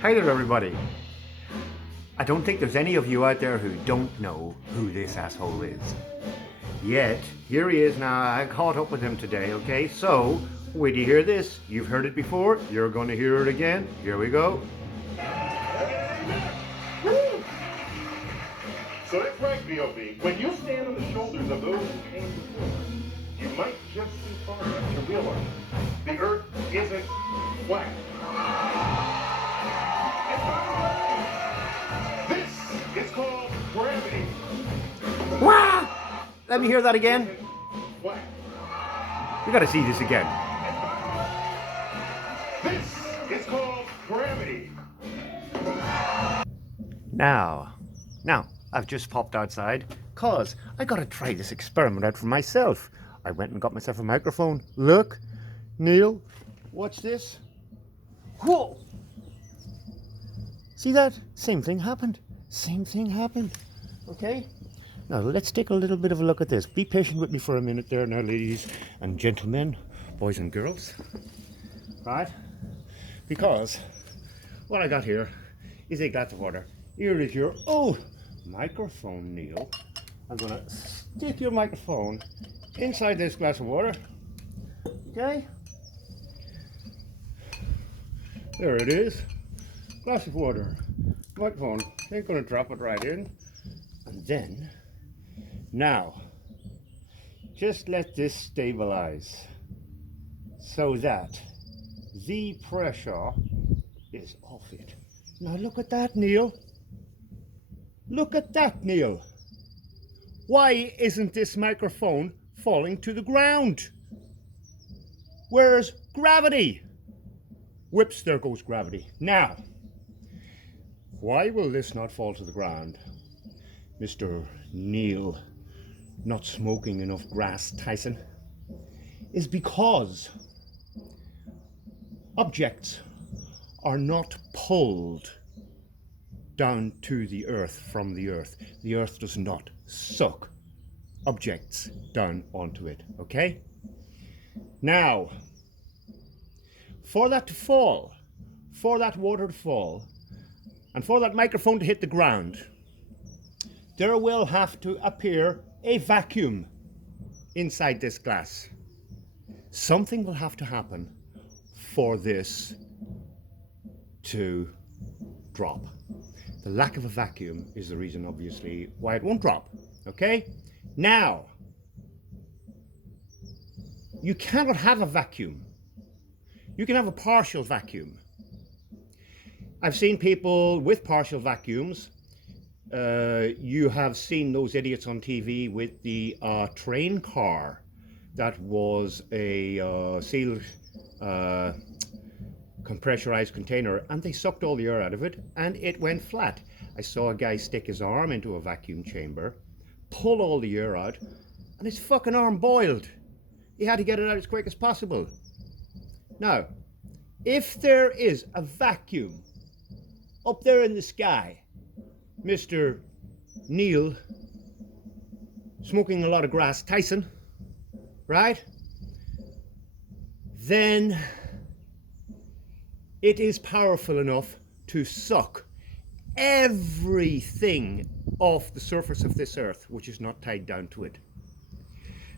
Hi there, everybody. I don't think there's any of you out there who don't know who this asshole is. Yet, here he is now. I caught up with him today, okay? So, wait till you hear this. You've heard it before. You're going to hear it again. Here we go. So that's right, B.O.B. When you stand on the shoulders of those who came before, you might just see far enough to realize the Earth isn't flat. This is called gravity. Wow! Let me hear that again. Flat. You got to see this again. This is called gravity. Now, I've just popped outside because I got to try this experiment out for myself. I went and got myself a microphone. Look, Neil, watch this. Whoa! See that? Same thing happened. Okay? Now, let's take a little bit of a look at this. Be patient with me for a minute there now, ladies and gentlemen, boys and girls. Right? Because what I got here is a glass of water. Here is your microphone, Neil. I'm gonna stick your microphone inside this glass of water. Okay? There it is. Glass of water. Microphone. I'm gonna drop it right in. And then, now, just let this stabilize so that the pressure is off it. Now look at that, Neil. Look at that, Neil. Why isn't this microphone falling to the ground? Where's gravity? Whoops, there goes gravity. Now, why will this not fall to the ground? Mr. Neil, not smoking enough grass, Tyson, is because objects are not pulled down to the earth from the earth. The earth does not suck objects down onto it, okay? Now, for that to fall, for that water to fall, and for that microphone to hit the ground, there will have to appear a vacuum inside this glass. Something will have to happen for this to drop. The lack of a vacuum is the reason, obviously, why it won't drop, okay? Now, you cannot have a vacuum. You can have a partial vacuum. I've seen people with partial vacuums. You have seen those idiots on TV with the train car that was a sealed pressurized container, and they sucked all the air out of it and it went flat. I saw a guy stick his arm into a vacuum chamber, pull all the air out, and his fucking arm boiled. He had to get it out as quick as possible. Now, if there is a vacuum up there in the sky, Mr. Neil, smoking a lot of grass, Tyson, right? Then it is powerful enough to suck everything off the surface of this earth, which is not tied down to it.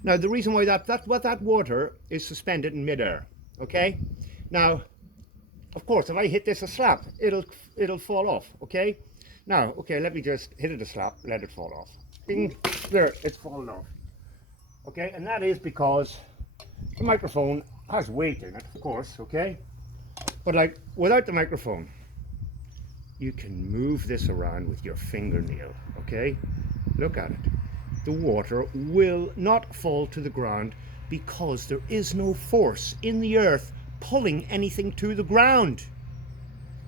Now, the reason why that water is suspended in midair, okay? Now, of course, if I hit this a slap, it'll fall off, okay? Now, okay, let me just hit it a slap, let it fall off. Bing, there, it's fallen off. Okay, and that is because the microphone has weight in it, of course, okay? But like, without the microphone, you can move this around with your fingernail, okay? Look at it. The water will not fall to the ground because there is no force in the earth pulling anything to the ground.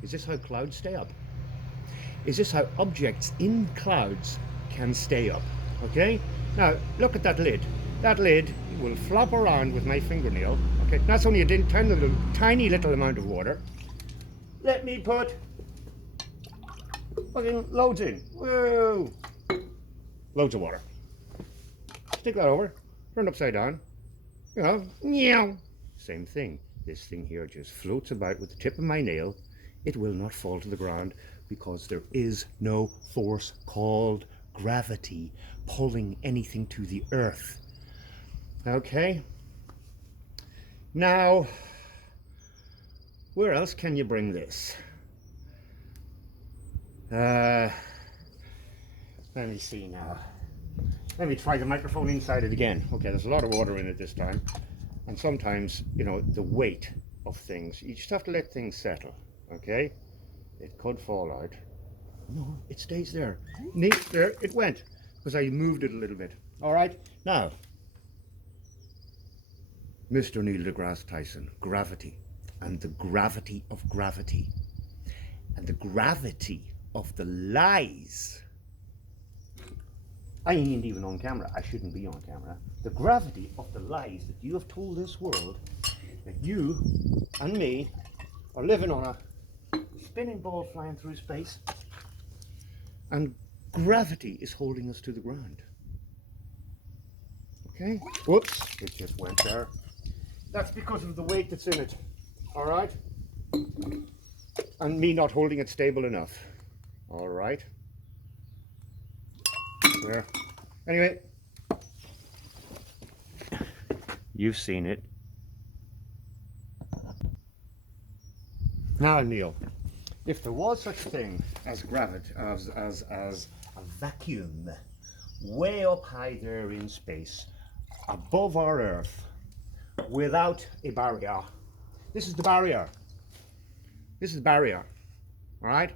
Is this how clouds stay up? Is this how objects in clouds can stay up? Okay? Now, look at that lid. That lid will flop around with my fingernail. Okay, that's only a tiny little amount of water. Let me put fucking loads in. Whoa! Loads of water. Stick that over, turn it upside down. You know, same thing. This thing here just floats about with the tip of my nail it will not fall to the ground because there is no force called gravity pulling anything to the earth. Okay? Now, where else can you bring this? Let me see now. Let me try the microphone inside it again. Okay, there's a lot of water in it this time. And sometimes, you know, the weight of things, you just have to let things settle, okay? It could fall out. No, it stays there. There, it went, because I moved it a little bit. All right, now, Mr. Neil deGrasse Tyson, gravity, and the gravity of gravity, and the gravity of the lies. I ain't even on camera. I shouldn't be on camera. The gravity of the lies that you have told this world, that you and me are living on a spinning ball flying through space, and gravity is holding us to the ground. Okay? Whoops, it just went there. That's because of the weight that's in it. All right? And me not holding it stable enough. All right? There. Anyway, you've seen it. Now, Neil, if there was such a thing as gravity, as a vacuum way up high there in space, above our Earth, without a barrier, this is the barrier. This is the barrier. All right?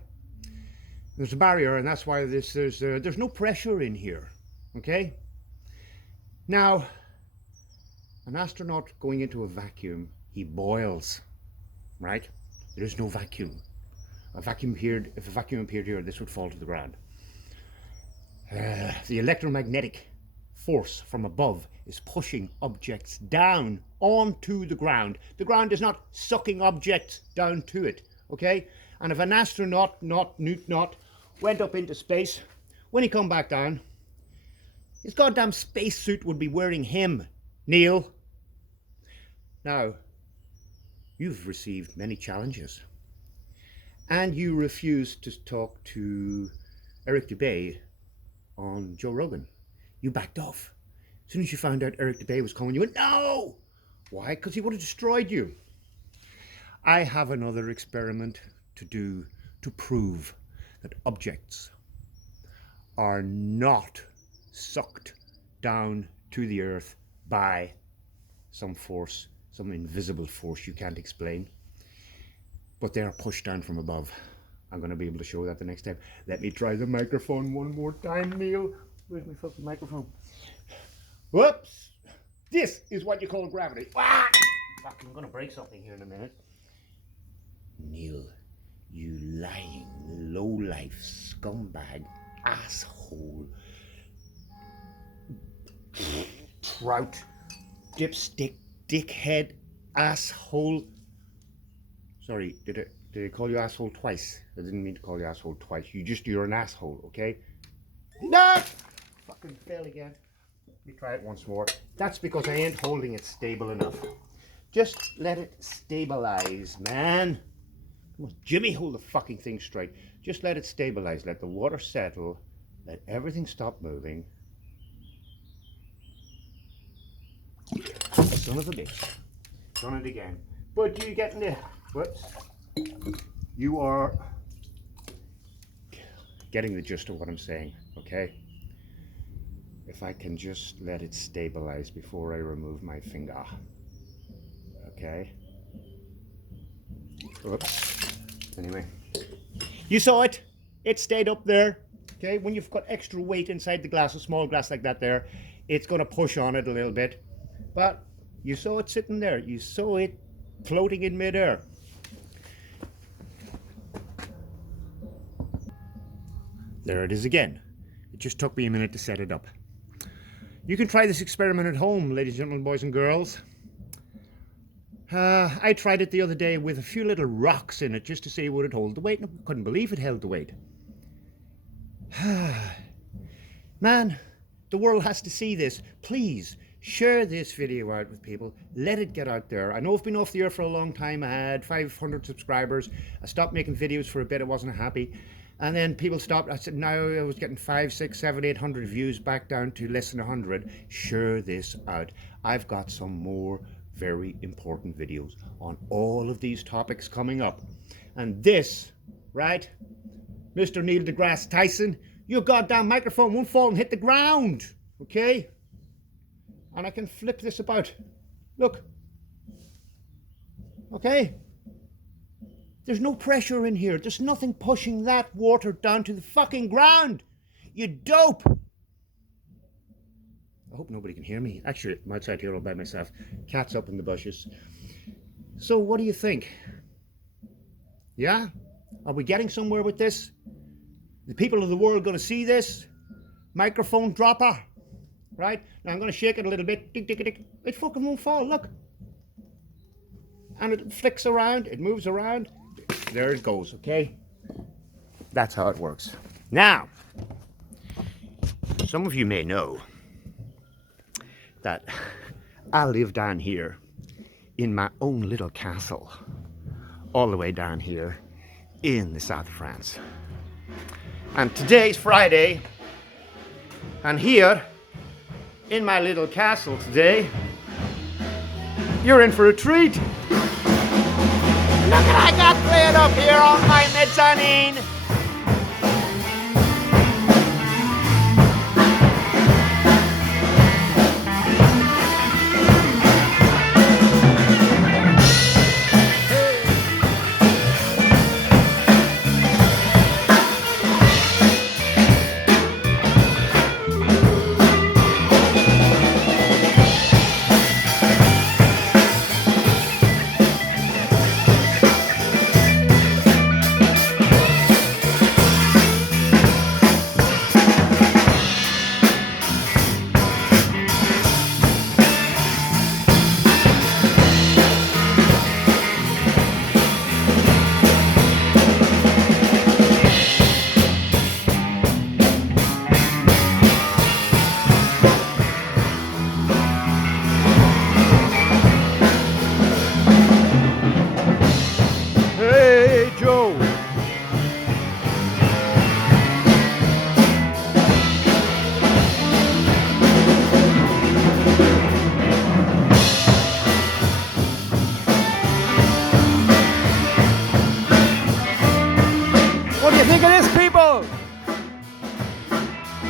There's a barrier, and that's why there's no pressure in here. Okay? Now, an astronaut going into a vacuum, he boils, right? There is no vacuum. If a vacuum appeared here, this would fall to the ground. The electromagnetic force from above is pushing objects down onto the ground. The ground is not sucking objects down to it, okay? And if an astronaut, went up into space, when he come back down, his goddamn spacesuit would be wearing him, Neil. Now, you've received many challenges, and you refused to talk to Eric Dubay on Joe Rogan. You backed off. As soon as you found out Eric Dubay was coming, you went, no! Why? Because he would have destroyed you. I have another experiment to do to prove that objects are not sucked down to the earth by some force, some invisible force you can't explain, but they are pushed down from above. I'm going to be able to show that the next time. Let me try the microphone one more time, Neil. Where's my fucking microphone? Whoops! This is what you call gravity. Ah! Fuck, I'm going to break something here in a minute. Neil, you lying, low-life scumbag, asshole, trout, dipstick, dickhead, asshole. Sorry, did I call you asshole twice? I didn't mean to call you asshole twice. You're an asshole, okay? No! Fucking fail again. Let me try it once more. That's because I ain't holding it stable enough. Just let it stabilize, man. Come on, Jimmy, hold the fucking thing straight. Just let it stabilize. Let the water settle. Let everything stop moving. Son of a bitch. Done it again. But you getting the... Whoops. You are getting the gist of what I'm saying, okay? If I can just let it stabilize before I remove my finger. Okay? Whoops. Anyway. You saw it. It stayed up there. Okay? When you've got extra weight inside the glass, a small glass like that there, it's going to push on it a little bit. But you saw it sitting there. You saw it floating in midair. There it is again. It just took me a minute to set it up. You can try this experiment at home, ladies and gentlemen, boys and girls. I tried it the other day with a few little rocks in it just to see would it hold the weight, and I couldn't believe it held the weight. Man, the world has to see this. Please Share this video out with people. Let it get out there. I know I've been off the air for a long time. I had 500 subscribers. I stopped making videos for a bit. I wasn't happy. And then people stopped. I said, now I was getting 5, 6, 7, 800 views, back down to less than 100. Share this out. I've got some more very important videos on all of these topics coming up. And this, right, Mr. Neil deGrasse Tyson, your goddamn microphone won't fall and hit the ground, okay? And I can flip this about. Look. Okay? There's no pressure in here. There's nothing pushing that water down to the fucking ground. You dope. I hope nobody can hear me. Actually, I'm outside here all by myself. Cat's up in the bushes. So what do you think? Yeah? Are we getting somewhere with this? The people of the world going to see this? Microphone dropper. Right? Now I'm going to shake it a little bit. Tick, tick, tick. It fucking won't fall. Look. And it flicks around. It moves around. There it goes, okay? That's how it works. Now, some of you may know that I live down here in my own little castle, all the way down here in the south of France. And today's Friday, and here in my little castle today, you're in for a treat. Look what I got playing up here on my mezzanine.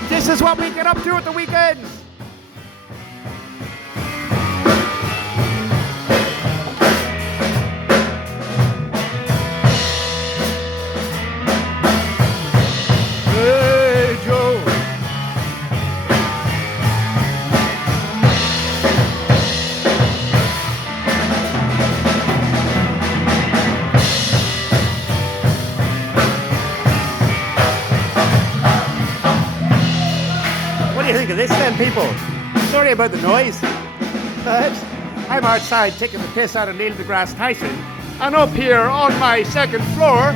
This is what we get up to at the weekends. Hey, Joe. What do you think of this then, people? Sorry about the noise. But I'm outside taking the piss out of Neil deGrasse Tyson, and up here on my second floor,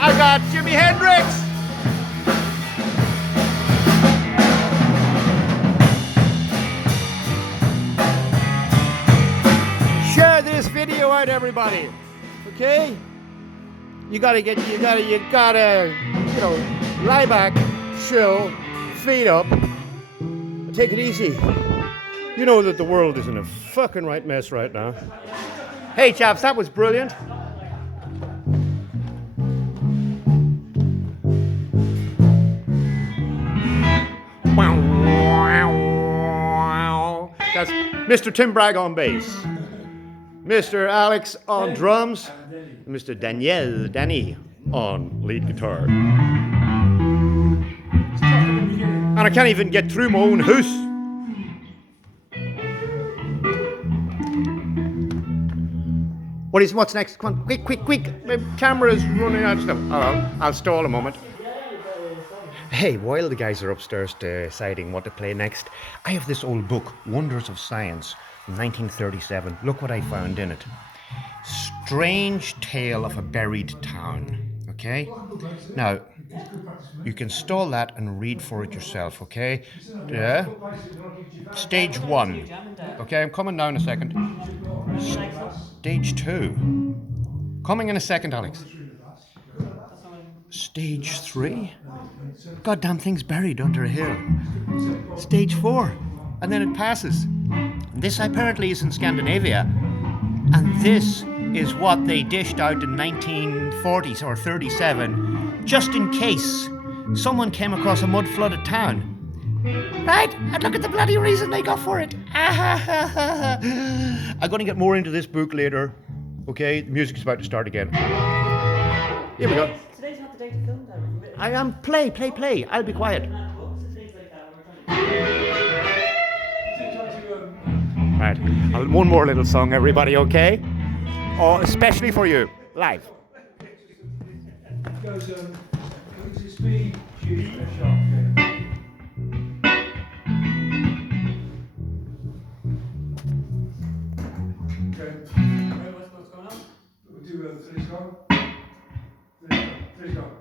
I got Jimi Hendrix. Share this video out, everybody. Okay? You gotta, lie back, chill, feet up, and take it easy. You know that the world is in a fucking right mess right now. Hey chaps, that was brilliant. That's Mr. Tim Bragg on bass, Mr. Alex on drums, and Mr. Danny on lead guitar. And I can't even get through my own house. What's next? Come on, quick. My camera's running out of stuff. Oh, I'll stall a moment. Hey, while the guys are upstairs deciding what to play next, I have this old book, Wonders of Science, 1937. Look what I found in it. Strange Tale of a Buried Town. okay? Now, you can stall that and read for it yourself, okay? Stage 1. Okay, I'm coming now in a second. Stage 2. Coming in a second, Alex. Stage 3. Goddamn thing's buried under a hill. Stage 4. And then it passes. This apparently is in Scandinavia. And this is what they dished out in 1940s or 37, just in case someone came across a mud-flooded town. Right? And look at the bloody reason they got for it. I'm going to get more into this book later. Okay, the music's about to start again. Here we go. Today's not the day to film, though. I am play. I'll be quiet. Right, one more little song, everybody, okay? Oh, especially for you, live. It goes, it's speed, G, sharp, okay. What's going on? We'll do three's gone. Three's gone.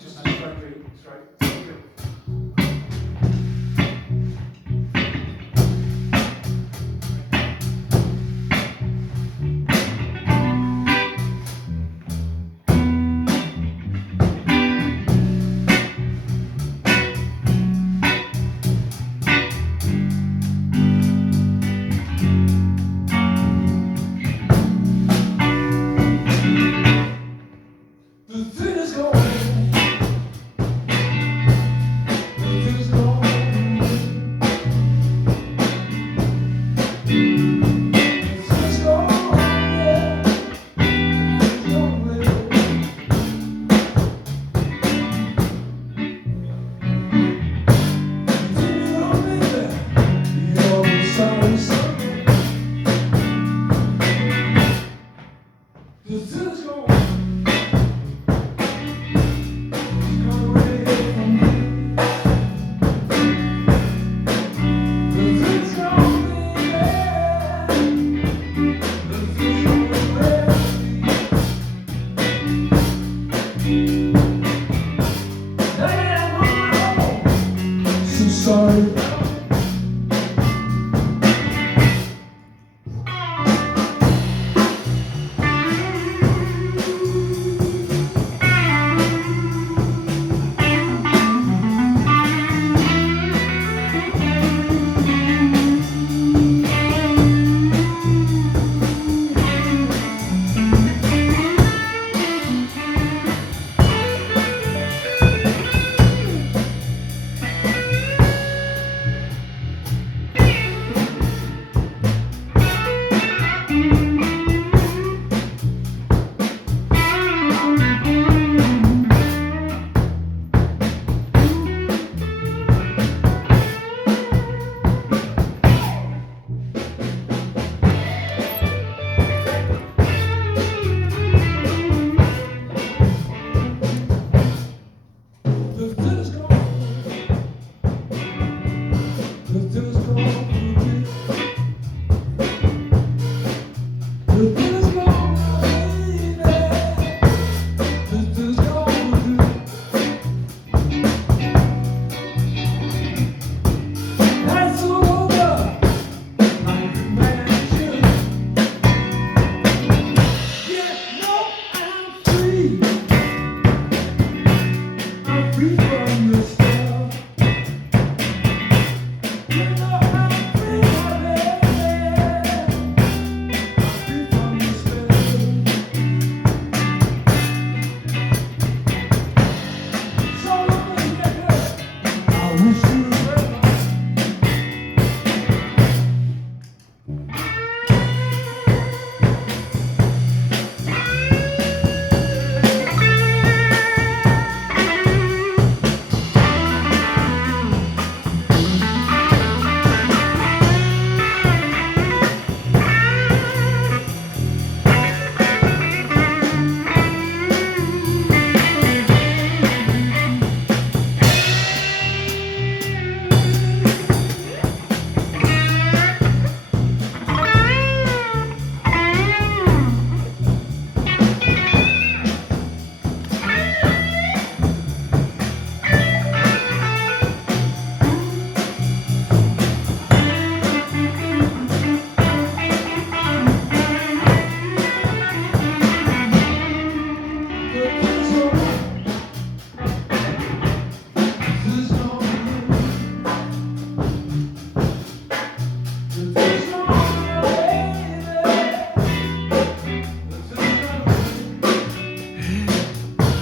Just straight.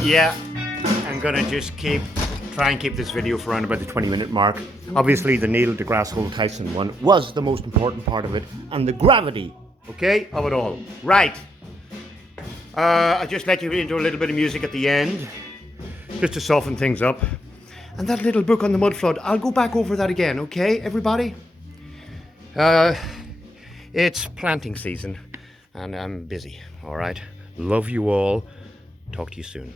Yeah, I'm gonna just try and keep this video for around about the 20-minute mark. Obviously, the Neil deGrasse Hole Tyson one was the most important part of it, and the gravity, okay, of it all. Right. I just let you into a little bit of music at the end, just to soften things up. And that little book on the mud flood, I'll go back over that again, okay, everybody? It's planting season, and I'm busy, all right? Love you all. Talk to you soon.